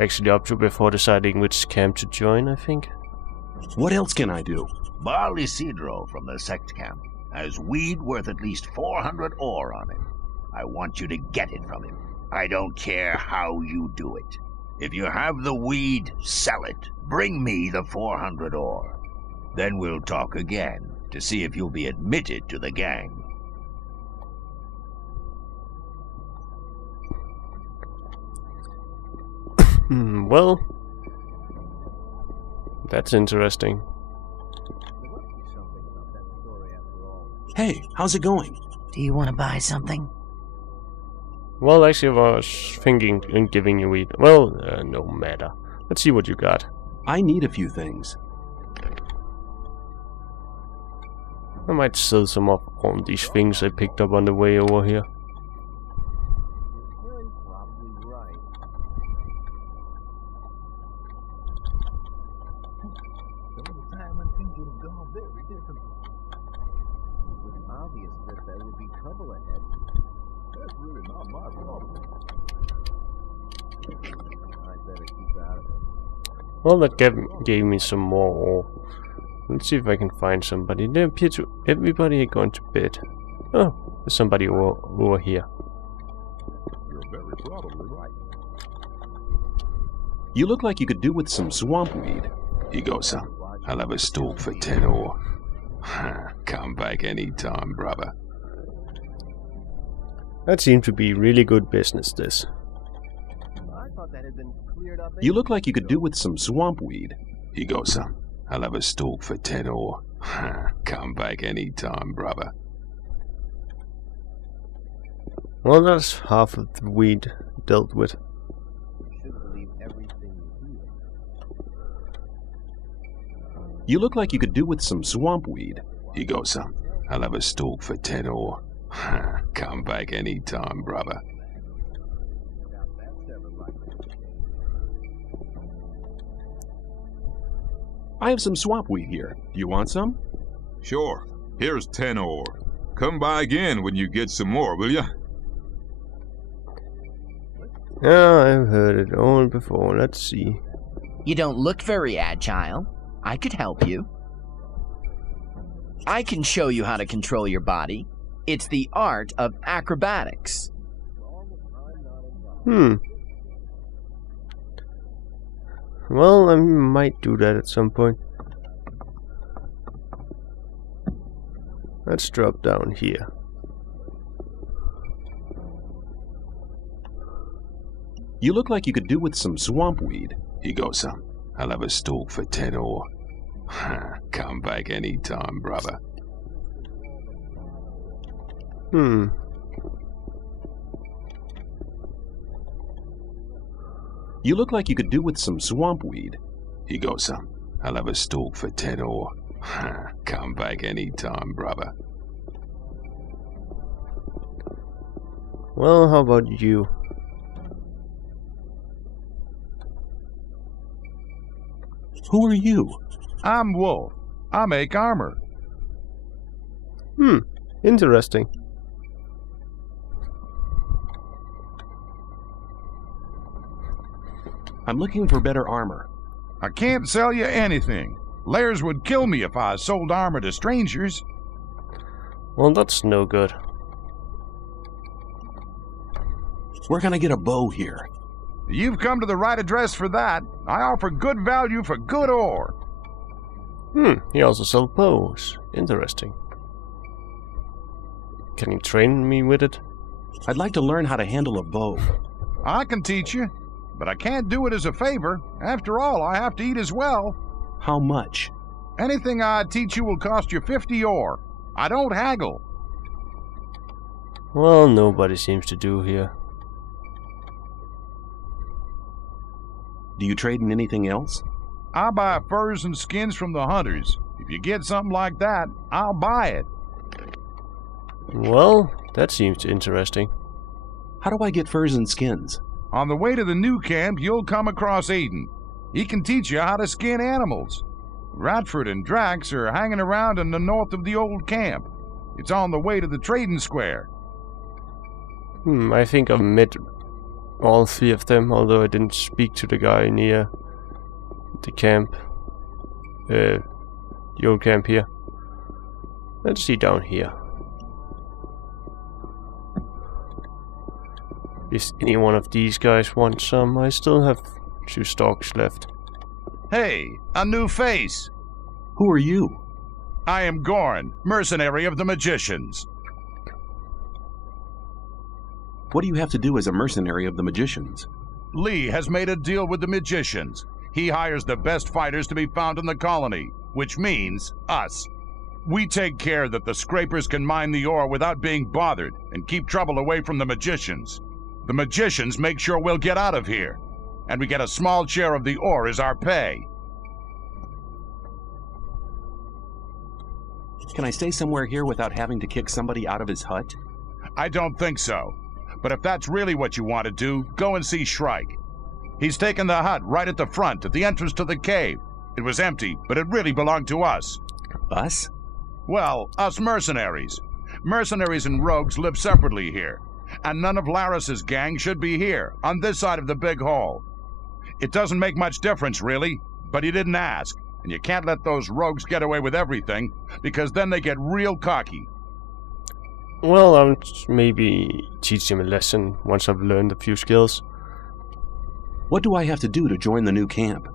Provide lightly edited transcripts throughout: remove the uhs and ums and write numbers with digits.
actually up to before deciding which camp to join, I think. What else can I do? Bar Isidro from the sect camp has weed worth at least 400 ore on it. I want you to get it from him. I don't care how you do it. If you have the weed, sell it. Bring me the 400 ore. Then we'll talk again to see if you'll be admitted to the gang. Well, that's interesting. Hey, how's it going? Do you want to buy something? Well, actually, I was thinking in giving you weed. Well, no matter. Let's see what you got. I need a few things. I might sell some of all these things I picked up on the way over here. Well, that gave me some more ore. Let's see if I can find somebody. They appear to everybody going to bed. Oh, there's somebody over here. You're very probably right. You look like you could do with some swamp weed. You got some? I'll have a stalk for 10 ore. Come back any time, brother. That seemed to be really good business, this. You look like you could do with some swamp weed. You got some? I'll have a stalk for 10 ore. Come back any time, brother. Well, that's half of the weed dealt with. You look like you could do with some swamp weed. You got some? I'll have a stalk for 10 ore. Come back any time, brother. I have some swamp weed here. Do you want some? Sure. Here's 10 ore. Come by again when you get some more, will ya? Yeah, I've heard it all before. Let's see. You don't look very agile. I could help you. I can show you how to control your body. It's the art of acrobatics. Well, I might do that at some point. Let's drop down here. You look like you could do with some swamp weed. You got some? I'll have a stalk for 10 ore. Come back any time, brother. You look like you could do with some swamp weed. You got some? I'll have a stalk for 10 ore. Come back any time, brother. Well, how about you? Who are you? I'm Wolf. I make armor. Interesting. I'm looking for better armor. I can't sell you anything. Lairs would kill me if I sold armor to strangers. Well, that's no good. Where can I get a bow here? You've come to the right address for that. I offer good value for good ore. He also sells bows. Interesting. Can you train me with it? I'd like to learn how to handle a bow. I can teach you, but I can't do it as a favor. After all, I have to eat as well. How much? Anything I teach you will cost you 50 ore. I don't haggle. Well, nobody seems to do here. Do you trade in anything else? I buy furs and skins from the hunters. If you get something like that, I'll buy it. Well, that seems interesting. How do I get furs and skins? On the way to the new camp, you'll come across Aiden. He can teach you how to skin animals. Radford and Drax are hanging around in the north of the old camp. It's on the way to the trading square. I think I've met all 3 of them, although I didn't speak to the guy near the camp. The old camp here. Let's see down here. If any one of these guys want some, I still have 2 stalks left. Hey, a new face! Who are you? I am Gorn, mercenary of the magicians. What do you have to do as a mercenary of the magicians? Lee has made a deal with the magicians. He hires the best fighters to be found in the colony, which means us. We take care that the scrapers can mine the ore without being bothered and keep trouble away from the magicians. The magicians make sure we'll get out of here, and we get a small share of the ore as our pay. Can I stay somewhere here without having to kick somebody out of his hut? I don't think so. But if that's really what you want to do, go and see Shrike. He's taken the hut right at the front, at the entrance to the cave. It was empty, but it really belonged to us. Us? Well, us mercenaries. Mercenaries and rogues live separately here. And none of Laris's gang should be here, on this side of the big hole. It doesn't make much difference, really, but he didn't ask. And you can't let those rogues get away with everything, because then they get real cocky. Well, I'll maybe teach him a lesson once I've learned a few skills. What do I have to do to join the new camp?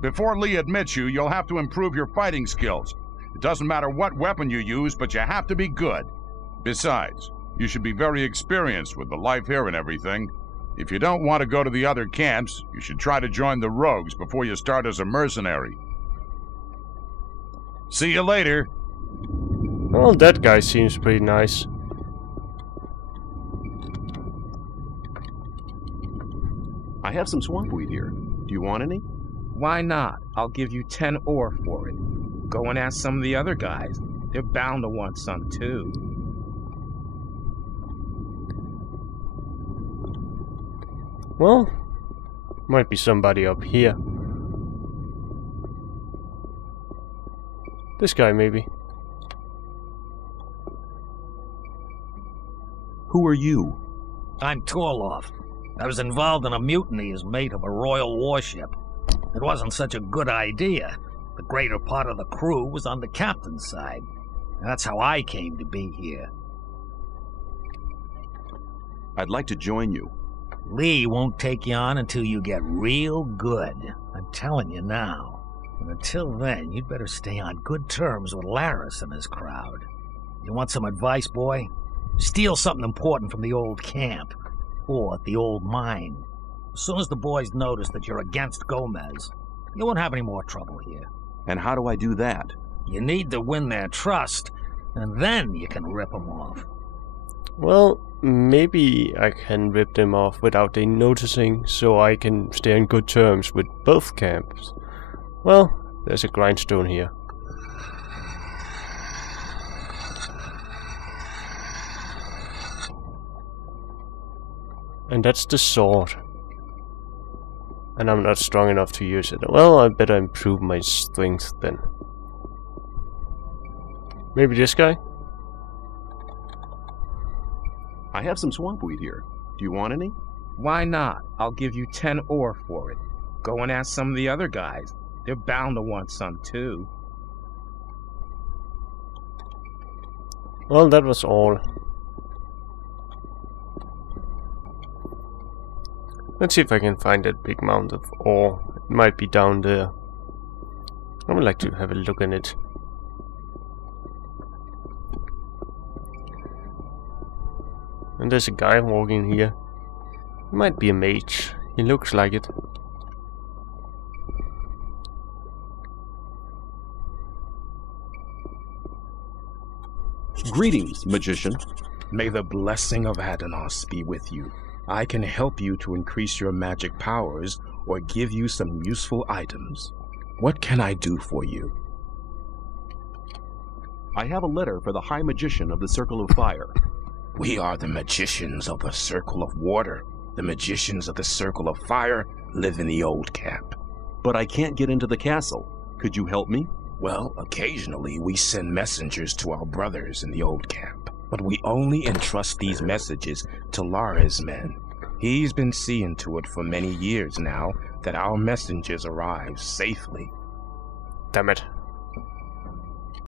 Before Lee admits you, you'll have to improve your fighting skills. It doesn't matter what weapon you use, but you have to be good. Besides, you should be very experienced with the life here and everything. If you don't want to go to the other camps, you should try to join the rogues before you start as a mercenary. See you later. Well, that guy seems pretty nice. I have some swampweed here. Do you want any? Why not? I'll give you 10 ore for it. Go and ask some of the other guys. They're bound to want some too. Well, might be somebody up here. This guy, maybe. Who are you? I'm Torloff. I was involved in a mutiny as mate of a royal warship. It wasn't such a good idea. The greater part of the crew was on the captain's side. That's how I came to be here. I'd like to join you. Lee won't take you on until you get real good. I'm telling you now. And until then, you'd better stay on good terms with Laris and his crowd. You want some advice, boy? Steal something important from the old camp. Or the old mine. As soon as the boys notice that you're against Gomez, you won't have any more trouble here. And how do I do that? You need to win their trust, and then you can rip them off. Well, maybe I can rip them off without they noticing, so I can stay on good terms with both camps. Well, there's a grindstone here. And that's the sword. And I'm not strong enough to use it. Well, I better improve my strength then. Maybe this guy? I have some swampweed here. Do you want any? Why not? I'll give you 10 ore for it. Go and ask some of the other guys. They're bound to want some too. Well, that was all. Let's see if I can find that big mound of ore. It might be down there. I would like to have a look at it. And there's a guy walking here. He might be a mage. He looks like it. Greetings, magician. May the blessing of Adanos be with you. I can help you to increase your magic powers or give you some useful items. What can I do for you? I have a letter for the High Magician of the Circle of Fire. We are the magicians of the Circle of Water. The magicians of the Circle of Fire live in the old camp. But I can't get into the castle. Could you help me? Well, occasionally we send messengers to our brothers in the old camp. But we only entrust these messages to Lara's men. He's been seeing to it for many years now that our messengers arrive safely. Damn it.